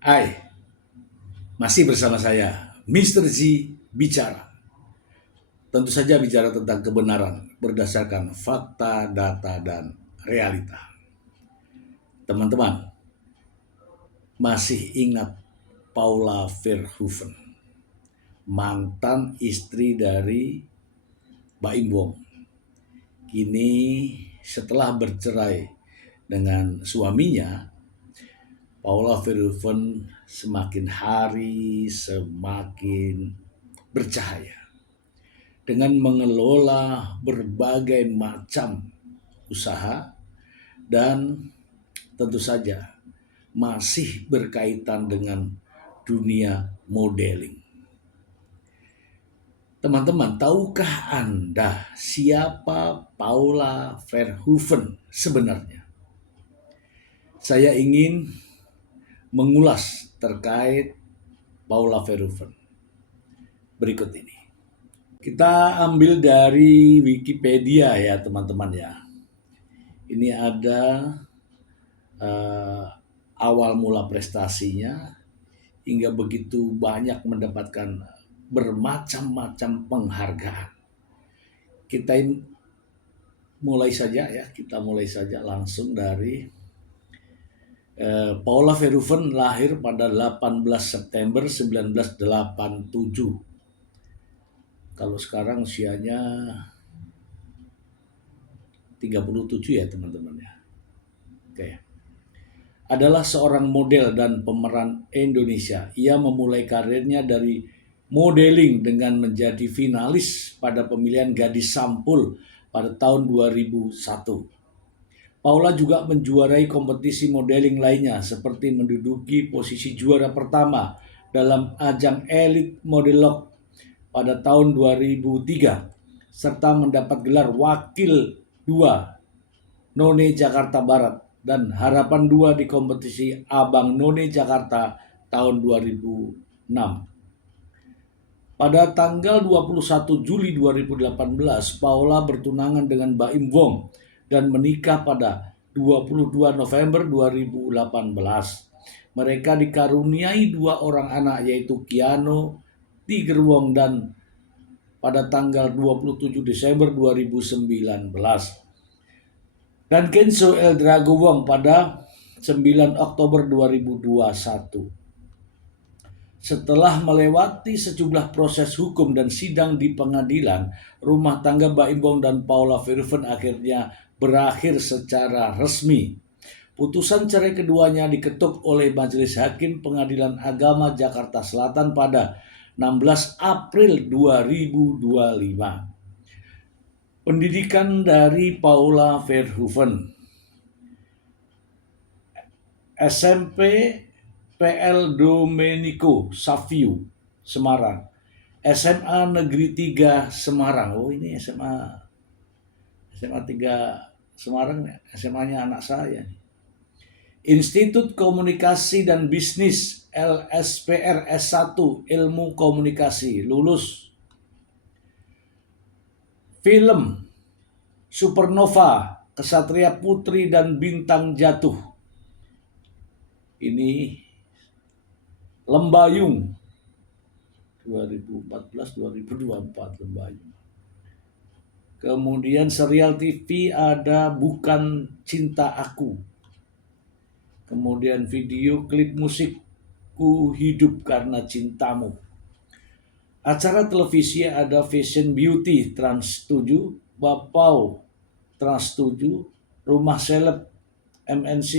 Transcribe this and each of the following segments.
Hai, masih bersama saya, Mr. Z Bicara. Tentu saja bicara tentang kebenaran berdasarkan fakta, data, dan realita. Teman-teman, masih ingat Paula Verhoeven, mantan istri dari Baim Wong. Kini setelah bercerai dengan suaminya, Paula Verhoeven semakin hari semakin bercahaya dengan mengelola berbagai macam usaha dan tentu saja masih berkaitan dengan dunia modeling. Teman-teman, tahukah Anda siapa Paula Verhoeven sebenarnya? Saya ingin mengulas terkait Paula Verhoeven berikut ini. Kita ambil dari Wikipedia ya teman-teman ya. Ini ada uh, awal mula prestasinya hingga begitu banyak mendapatkan bermacam-macam penghargaan. Kita mulai saja langsung dari Paula Verhoeven lahir pada 18 September 1987. Kalau sekarang usianya 37 ya teman-teman ya. Oke. Adalah seorang model dan pemeran Indonesia. Ia memulai karirnya dari modeling dengan menjadi finalis pada pemilihan Gadis Sampul pada tahun 2001. Paula juga menjuarai kompetisi modeling lainnya seperti menduduki posisi juara pertama dalam ajang Elite Modelog pada tahun 2003 serta mendapat gelar Wakil 2 None Jakarta Barat dan Harapan 2 di kompetisi Abang None Jakarta tahun 2006. Pada tanggal 21 Juli 2018, Paula bertunangan dengan Baim Wong dan menikah pada 22 November 2018. Mereka dikaruniai 2 orang anak yaitu Kiano Tiger Wong dan pada tanggal 27 Desember 2019. Dan Kenzo El Drago Wong pada 9 Oktober 2021. Setelah melewati sejumlah proses hukum dan sidang di pengadilan, rumah tangga Baim Wong dan Paula Verhoeven akhirnya berakhir secara resmi. Putusan cerai keduanya diketuk oleh Majelis Hakim Pengadilan Agama Jakarta Selatan pada 16 April 2025. Pendidikan dari Paula Verhoeven. SMP PL Domenico Savio, Semarang. SMA Negeri 3 Semarang. Oh ini SMA 3 Semarang, SMA-nya anak saya. Institut Komunikasi dan Bisnis LSPR S1 Ilmu Komunikasi, lulus. Film Supernova, Kesatria Putri dan Bintang Jatuh. Ini Lembayung 2014-2024 Lembayung. Kemudian serial TV ada Bukan Cinta Aku. Kemudian video klip musik Ku Hidup Karena Cintamu. Acara televisi ada Fashion Beauty Trans 7, Bapau Trans 7, Rumah Seleb MNC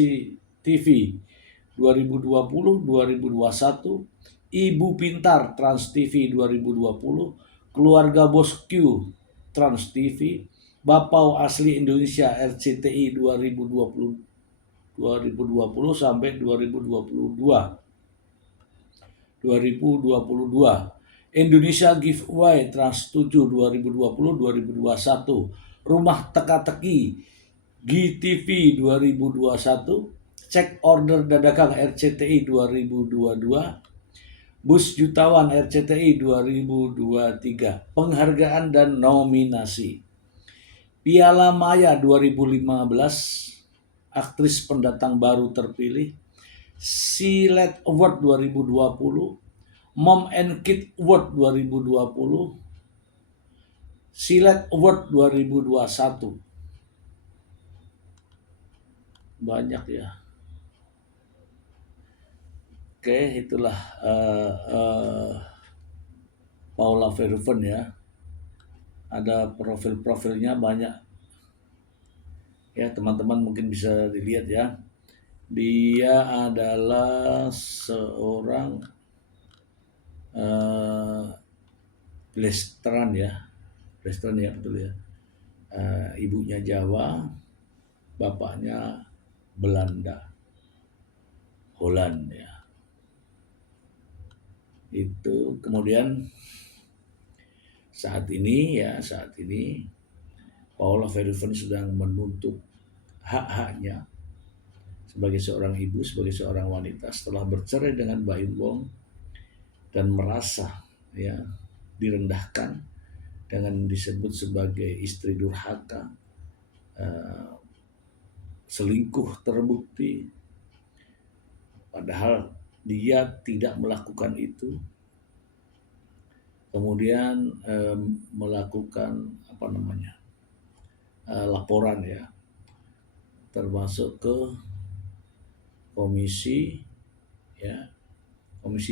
TV 2020-2021, Ibu Pintar Trans TV 2020, Keluarga Bosku Trans TV, Bapau Asli Indonesia RCTI 2020 sampai 2022. Indonesia Giveaway Trans 7 2020-2021, Rumah Teka-teki GTV 2021, Cek Order Dadakan RCTI 2022, Bus Jutawan RCTI 2023, penghargaan dan nominasi. Piala Maya 2015, aktris pendatang baru terpilih. Silet Award 2020, Mom and Kid Award 2020, Silet Award 2021. Banyak ya. Oke, itulah Paula Verhoeven ya. Ada profil-profilnya banyak ya, teman-teman mungkin bisa dilihat ya. Dia adalah seorang Blasteran ya, Blasteran ya, betul ya. Ibunya Jawa, bapaknya Belanda, Holland ya. Itu kemudian saat ini Paula Verhoeven sedang menuntut hak-haknya sebagai seorang ibu, sebagai seorang wanita setelah bercerai dengan Baim Wong dan merasa ya direndahkan dengan disebut sebagai istri durhaka, selingkuh terbukti, padahal dia tidak melakukan itu. Kemudian melakukan laporan ya, termasuk ke komisi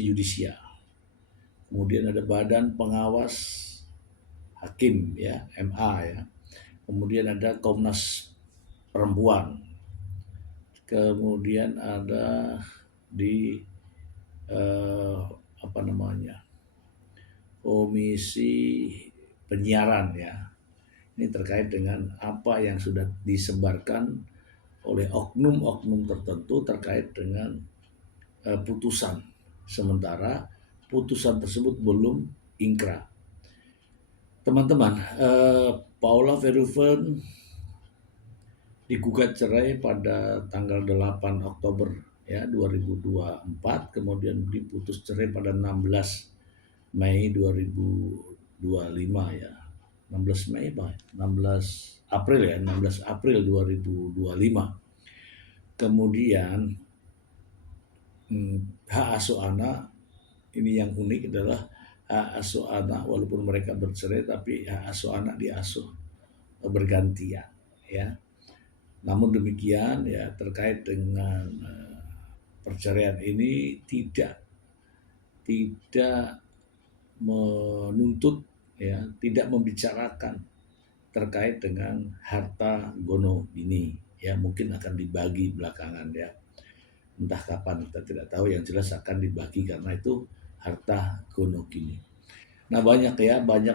yudisial. Kemudian ada Badan Pengawas Hakim ya, MA ya. Kemudian ada Komnas Perempuan. Kemudian ada di Komisi Penyiaran ya. Ini terkait dengan apa yang sudah disebarkan oleh oknum-oknum tertentu terkait dengan putusan. Sementara putusan tersebut belum ingkrah. Teman-teman, Paula Verhoeven digugat cerai pada tanggal 8 Oktober ya 2024, kemudian diputus cerai pada 16 Mei 2025 ya. 16 Mei Pak, 16 April ya, 16 April 2025. Kemudian hak asuh anak ini yang unik adalah hak asuh anak, walaupun mereka bercerai tapi hak asuh anak diasuh bergantian ya. Namun demikian ya, terkait dengan perceraian ini tidak menuntut ya, tidak membicarakan terkait dengan harta gono ini ya, mungkin akan dibagi belakangan ya, entah kapan kita tidak tahu, yang jelas akan dibagi karena itu harta gono gini. Nah banyak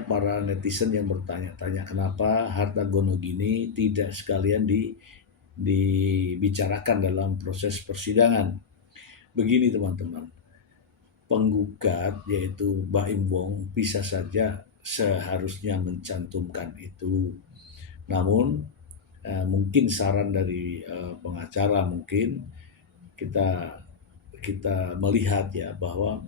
para netizen yang bertanya-tanya kenapa harta gono gini tidak sekalian dibicarakan dalam proses persidangan. Begini teman-teman, penggugat yaitu Baim Wong bisa saja seharusnya mencantumkan itu. Namun mungkin saran dari pengacara, mungkin kita melihat ya bahwa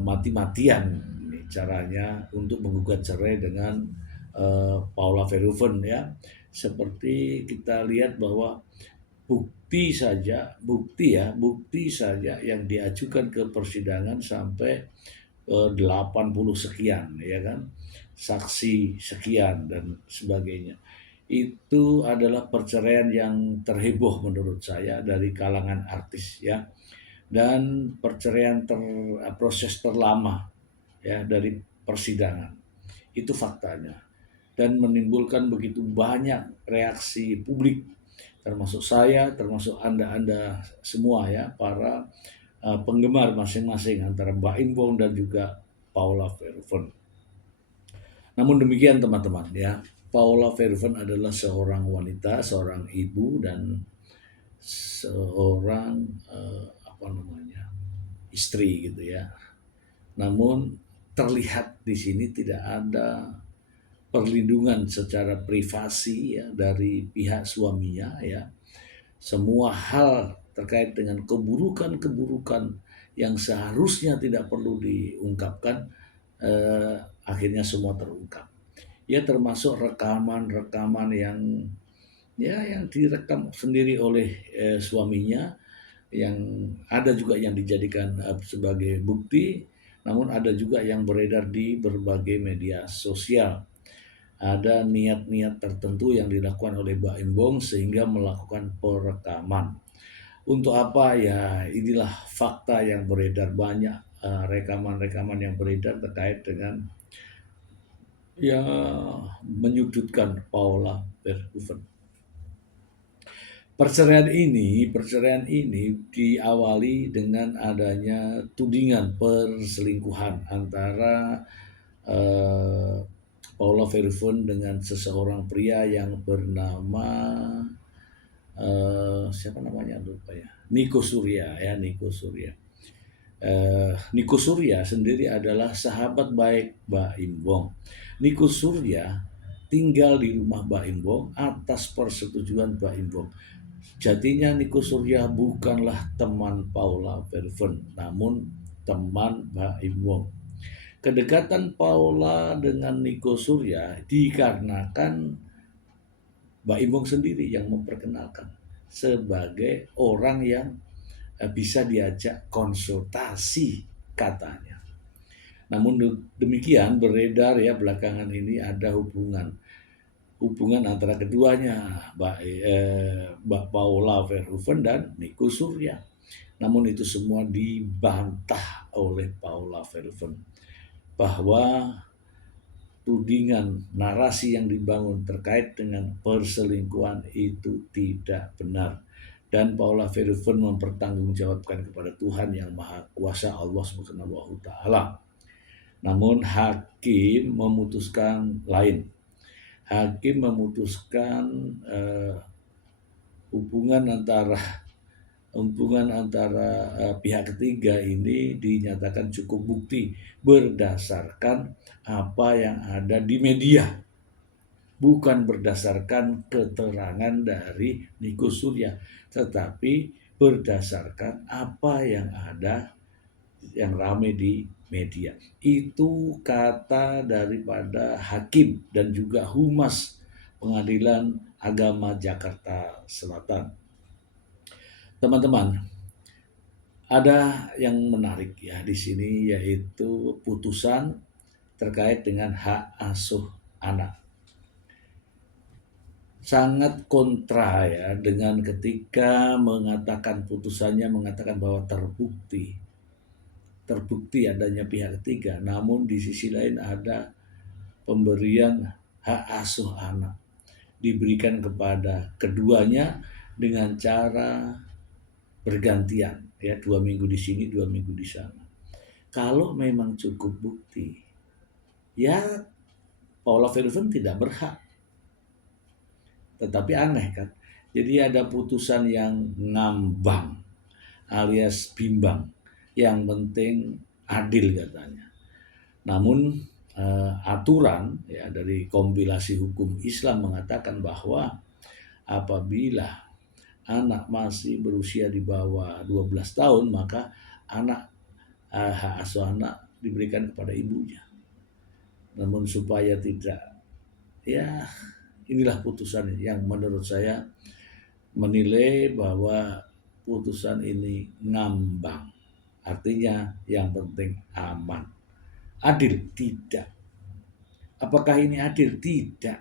mati-matian ini caranya untuk menggugat cerai dengan Paula Verhoeven ya. Seperti kita lihat bahwa bukti saja yang diajukan ke persidangan sampai 80 sekian ya kan, saksi sekian dan sebagainya. Itu adalah perceraian yang terheboh menurut saya dari kalangan artis ya, dan perceraian proses terlama ya dari persidangan. Itu faktanya, dan menimbulkan begitu banyak reaksi publik, termasuk saya, termasuk Anda semua ya, para penggemar masing-masing antara Baim Wong dan juga Paula Verhoeven. Namun demikian teman-teman ya, Paula Verhoeven adalah seorang wanita, seorang ibu, dan seorang istri gitu ya. Namun terlihat di sini tidak ada perlindungan secara privasi ya dari pihak suaminya ya. Semua hal terkait dengan keburukan-keburukan yang seharusnya tidak perlu diungkapkan akhirnya semua terungkap. Ya termasuk rekaman-rekaman yang direkam sendiri oleh suaminya, yang ada juga yang dijadikan sebagai bukti, namun ada juga yang beredar di berbagai media sosial. Ada niat-niat tertentu yang dilakukan oleh Baim Bong sehingga melakukan perekaman. Untuk apa ya? Inilah fakta yang beredar, banyak rekaman-rekaman yang beredar terkait dengan ya menyudutkan Paula Verhoeven. Perceraian ini diawali dengan adanya tudingan perselingkuhan antara Paula Verhoeven dengan seseorang pria yang bernama siapa namanya lupa ya, Nico Surya ya, Nico Surya. Nico Surya sendiri adalah sahabat baik Baim Bong. Nico Surya tinggal di rumah Baim Bong atas persetujuan Baim Bong. Jadinya Nico Surya bukanlah teman Paula Verhoeven, namun teman Baim Bong. Kedekatan Paula dengan Nico Surya dikarenakan Baim Bong sendiri yang memperkenalkan sebagai orang yang bisa diajak konsultasi katanya. Namun demikian beredar ya belakangan ini ada hubungan antara keduanya, Mbak Paula Verhoeven dan Nico Surya. Namun itu semua dibantah oleh Paula Verhoeven bahwa tudingan narasi yang dibangun terkait dengan perselingkuhan itu tidak benar. Dan Paula Verhoeven mempertanggungjawabkan kepada Tuhan yang Maha Kuasa, Allah Subhanahu wa taala. Namun hakim memutuskan lain. Hakim memutuskan hubungan antara pihak ketiga ini dinyatakan cukup bukti berdasarkan apa yang ada di media, bukan berdasarkan keterangan dari Nico Surya, tetapi berdasarkan apa yang ada yang ramai di media. Itu kata daripada hakim dan juga humas Pengadilan Agama Jakarta Selatan. Teman-teman, ada yang menarik ya di sini, yaitu putusan terkait dengan hak asuh anak. Sangat kontra ya dengan ketika putusannya mengatakan bahwa terbukti adanya pihak ketiga, namun di sisi lain ada pemberian hak asuh anak diberikan kepada keduanya dengan cara bergantian ya, 2 minggu di sini 2 minggu di sana. Kalau memang cukup bukti ya Paula Verhoeven tidak berhak. Tetapi aneh kan, jadi ada putusan yang ngambang alias bimbang, yang penting adil katanya. Namun aturan ya dari kompilasi hukum Islam mengatakan bahwa apabila anak masih berusia di bawah 12 tahun, maka hak asuh anak diberikan kepada ibunya. Namun supaya tidak, ya inilah putusan yang menurut saya menilai bahwa putusan ini ngambang. Artinya yang penting aman. Adil? Tidak. Apakah ini adil? Tidak.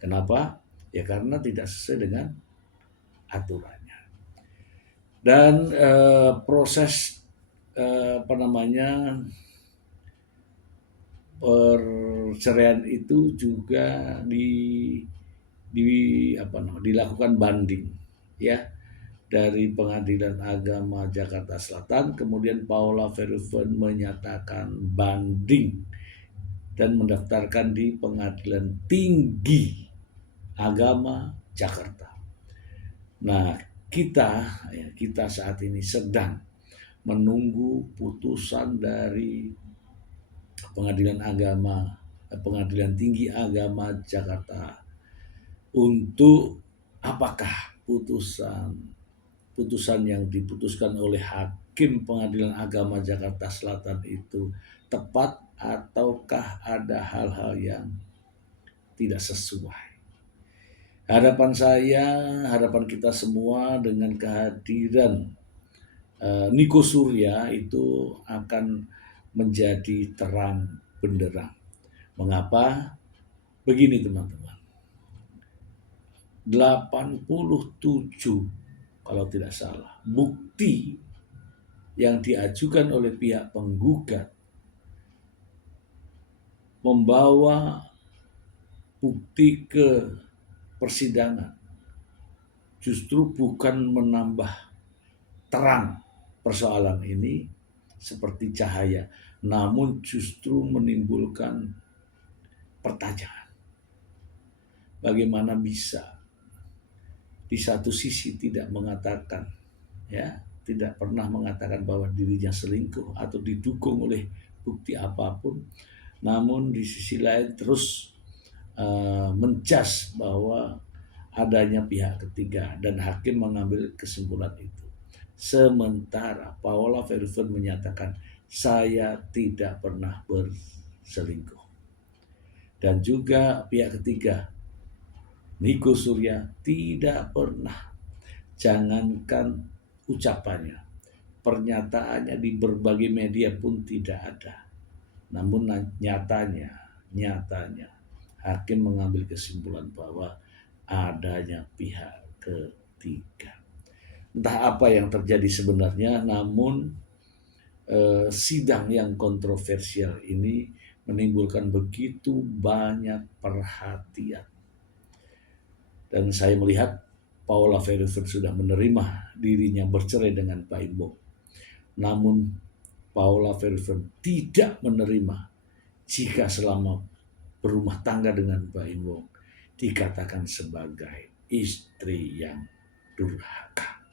Kenapa? Ya karena tidak sesuai dengan aturannya. Dan proses perceraian itu juga dilakukan banding ya dari Pengadilan Agama Jakarta Selatan. Kemudian Paula Verhoeven menyatakan banding dan mendaftarkan di Pengadilan Tinggi Agama Jakarta. Nah, kita saat ini sedang menunggu putusan dari Pengadilan Tinggi Agama Jakarta untuk apakah putusan yang diputuskan oleh Hakim Pengadilan Agama Jakarta Selatan itu tepat ataukah ada hal-hal yang tidak sesuai. Harapan saya, harapan kita semua dengan kehadiran Niko Surya itu akan menjadi terang benderang. Mengapa? Begini teman-teman, 87 kalau tidak salah bukti yang diajukan oleh pihak penggugat membawa bukti ke persidangan justru bukan menambah terang persoalan ini seperti cahaya, namun justru menimbulkan pertanyaan. Bagaimana bisa di satu sisi tidak mengatakan, ya, tidak pernah mengatakan bahwa dirinya selingkuh atau didukung oleh bukti apapun, namun di sisi lain terus menjas bahwa adanya pihak ketiga dan hakim mengambil kesimpulan itu. Sementara Paula Verhoeven menyatakan saya tidak pernah berselingkuh. Dan juga pihak ketiga Niko Surya tidak pernah, jangankan ucapannya, pernyataannya di berbagai media pun tidak ada. Namun nyatanya hakim mengambil kesimpulan bahwa adanya pihak ketiga. Entah apa yang terjadi sebenarnya, namun sidang yang kontroversial ini menimbulkan begitu banyak perhatian. Dan saya melihat Paula Verhoeven sudah menerima dirinya bercerai dengan Pak Imbo. Namun Paula Verhoeven tidak menerima jika selama berumah tangga dengan Pak Imbo dikatakan sebagai istri yang durhaka.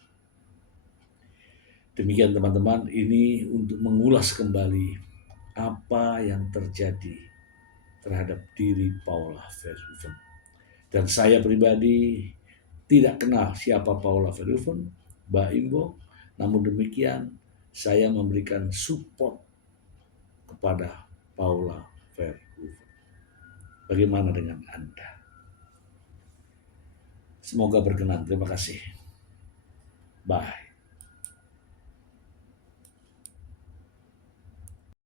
Demikian teman-teman, ini untuk mengulas kembali apa yang terjadi terhadap diri Paula Verhoeven. Dan saya pribadi tidak kenal siapa Paula Verhoeven, Mbak Imbo, namun demikian saya memberikan support kepada Paula Verhoeven. Bagaimana dengan Anda? Semoga berkenan. Terima kasih. Bye.